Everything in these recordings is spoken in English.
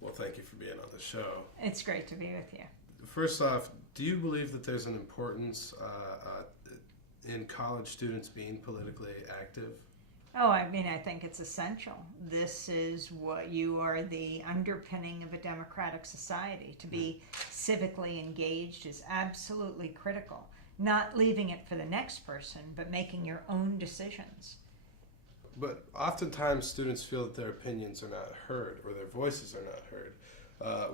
Well, thank you for being on the show. It's great to be with you. First off, do you believe that there's an importance in college students being politically active? Oh, I mean, I think it's essential. This is what you are the underpinning of a democratic society. To be civically engaged is absolutely critical. Not leaving it for the next person, but making your own decisions. But oftentimes students feel that their opinions are not heard or their voices are not heard.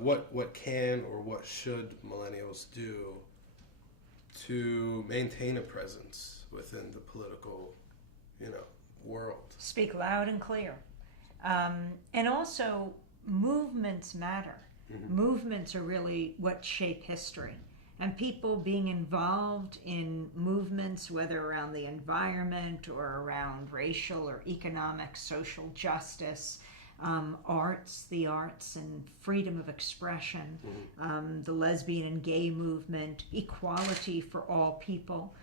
What can or what should millennials do to maintain a presence within the political, world? Speak loud and clear. And also, movements matter. Movements are really what shape history. And people being involved in movements, whether around the environment or around racial or economic, social justice, the arts and freedom of expression, the lesbian and gay movement, equality for all people.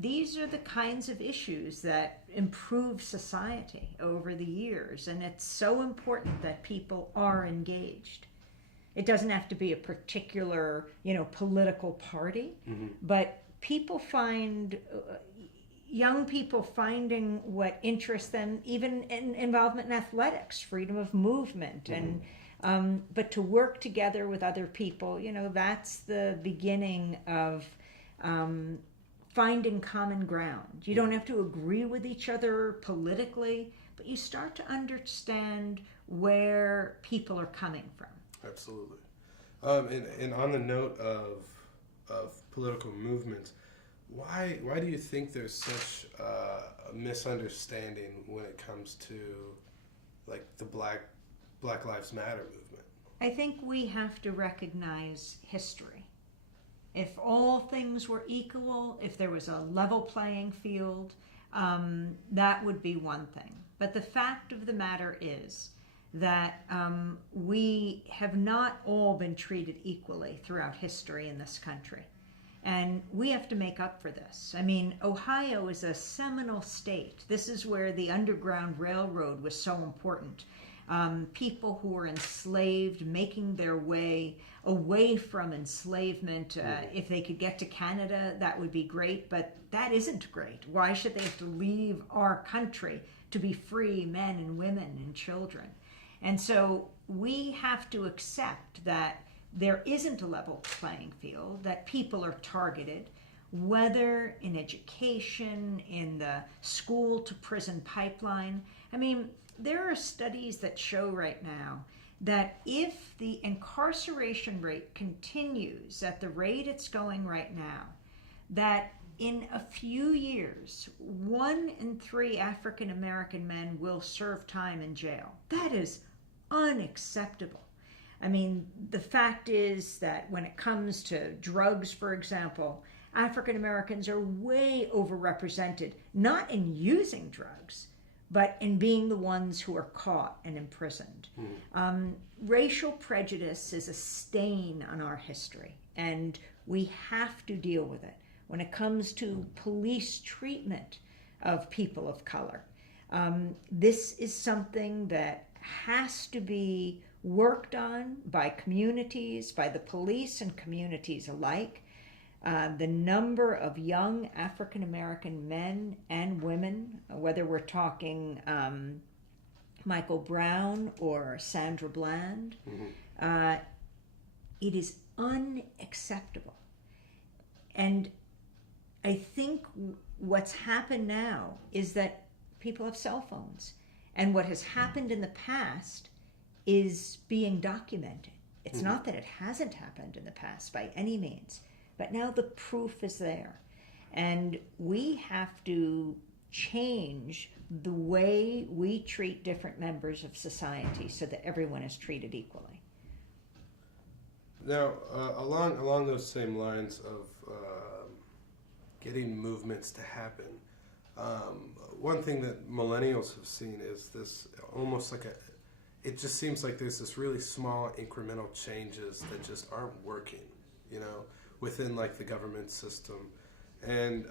These are the kinds of issues that improve society over the years, and it's so important that people are engaged. It doesn't have to be a particular, political party, but people find, young people finding what interests them, even in involvement in athletics, freedom of movement, and but to work together with other people, that's the beginning of finding common ground. You don't have to agree with each other politically, but you start to understand where people are coming from. Absolutely. And on the note of political movements, why do you think there's such a misunderstanding when it comes to like the Black Lives Matter movement? I think we have to recognize history. If all things were equal, if there was a level playing field, that would be one thing. But the fact of the matter is that we have not all been treated equally throughout history in this country. And we have to make up for this. I mean, Ohio is a seminal state. This is where the Underground Railroad was so important. People who were enslaved making their way away from enslavement. If they could get to Canada, that would be great, but that isn't great. Why should they have to leave our country to be free men and women and children? And so we have to accept that there isn't a level playing field, that people are targeted, whether in education, in the school to prison pipeline. I mean, there are studies that show right now that if the incarceration rate continues at the rate it's going right now, that in a few years, 1 in 3 African American men will serve time in jail. That is unacceptable. I mean, the fact is that when it comes to drugs, for example, African Americans are way overrepresented, not in using drugs, but in being the ones who are caught and imprisoned. Racial prejudice is a stain on our history, and we have to deal with it. When it comes to police treatment of people of color, this is something that has to be worked on by communities, by the police and communities alike. The number of young African American men and women, whether we're talking Michael Brown or Sandra Bland, it is unacceptable. And I think what's happened now is that people have cell phones. And what has happened in the past is being documented. It's not that it hasn't happened in the past by any means, but now the proof is there. And we have to change the way we treat different members of society so that everyone is treated equally. Now, along those same lines of getting movements to happen, one thing that millennials have seen is this almost like it just seems like there's this really small incremental changes that just aren't working, within like the government system. And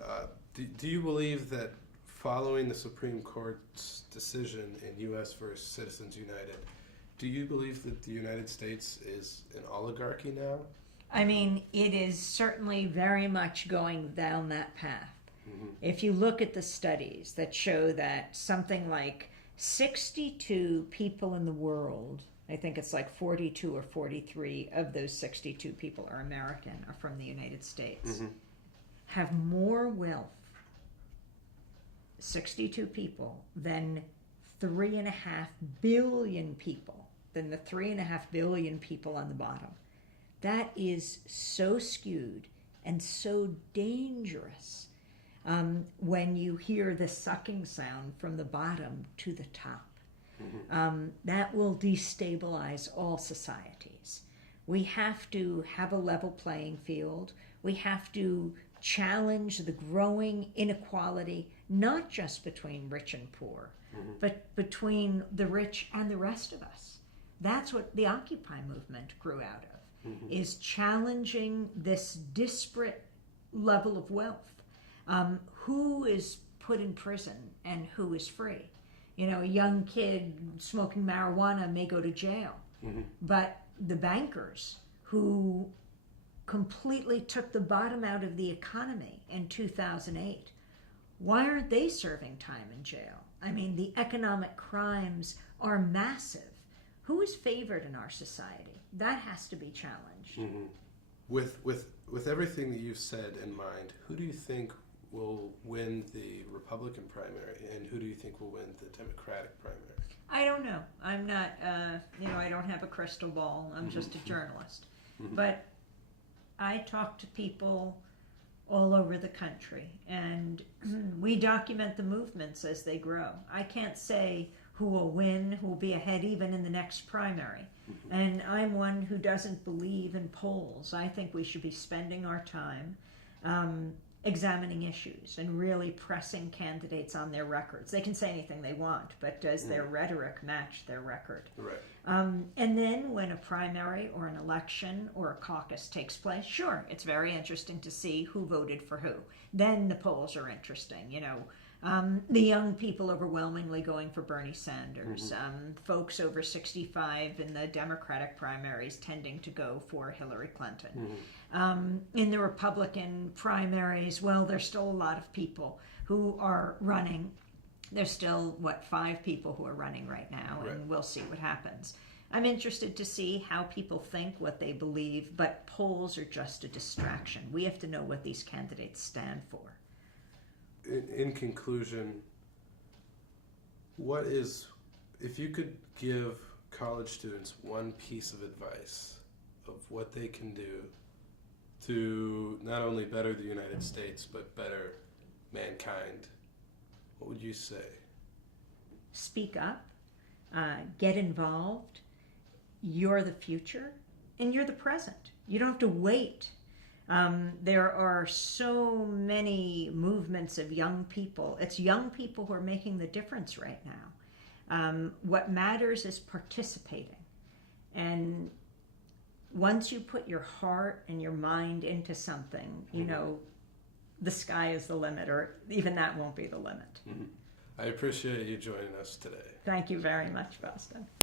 do you believe that following the Supreme Court's decision in U.S. versus Citizens United, Do you believe that the United States is an oligarchy now? I mean, it is certainly very much going down that path. Mm-hmm. If you look at the studies that show that something like 62 people in the world, I think it's like 42 or 43 of those 62 people are American, are from the United States, Mm-hmm. have more wealth, 62 people, than 3.5 billion people, than the 3.5 billion people on the bottom. That is so skewed and so dangerous when you hear the sucking sound from the bottom to the top. Mm-hmm. That will destabilize all societies. We have to have a level playing field. We have to challenge the growing inequality, not just between rich and poor, Mm-hmm. but between the rich and the rest of us. That's what the Occupy movement grew out of, Mm-hmm. is challenging this disparate level of wealth. Who is put in prison and who is free? You know, a young kid smoking marijuana may go to jail, Mm-hmm. but the bankers who completely took the bottom out of the economy in 2008, why aren't they serving time in jail? I mean, the economic crimes are massive. Who is favored in our society? That has to be challenged. Mm-hmm. With everything that you've said in mind, who do you think will win the Republican primary, and who do you think will win the Democratic primary? I don't know. I'm not, I don't have a crystal ball. I'm just a journalist. Mm-hmm. But I talk to people all over the country, and we document the movements as they grow. I can't say who will win, who will be ahead even in the next primary. Mm-hmm. And I'm one who doesn't believe in polls. I think we should be spending our time examining issues and really pressing candidates on their records. They can say anything they want, but does their rhetoric match their record? Right. And then when a primary or an election or a caucus takes place, sure, it's very interesting to see who voted for who. Then the polls are interesting, you know. The young people overwhelmingly going for Bernie Sanders, folks over 65 in the Democratic primaries tending to go for Hillary Clinton. In the Republican primaries, well, there's still a lot of people who are running. There's still, 5 people who are running right now, Right. and we'll see what happens. I'm interested to see how people think, what they believe, but polls are just a distraction. We have to know what these candidates stand for. In conclusion, if you could give college students one piece of advice of what they can do to not only better the United States, but better mankind, what would you say? Speak up, get involved. You're the future, and you're the present. You don't have to wait. There are so many movements of young people. It's young people who are making the difference right now. What matters is participating. And once you put your heart and your mind into something, you know, the sky is the limit, or even that won't be the limit. I appreciate you joining us today. Thank you very much, Boston.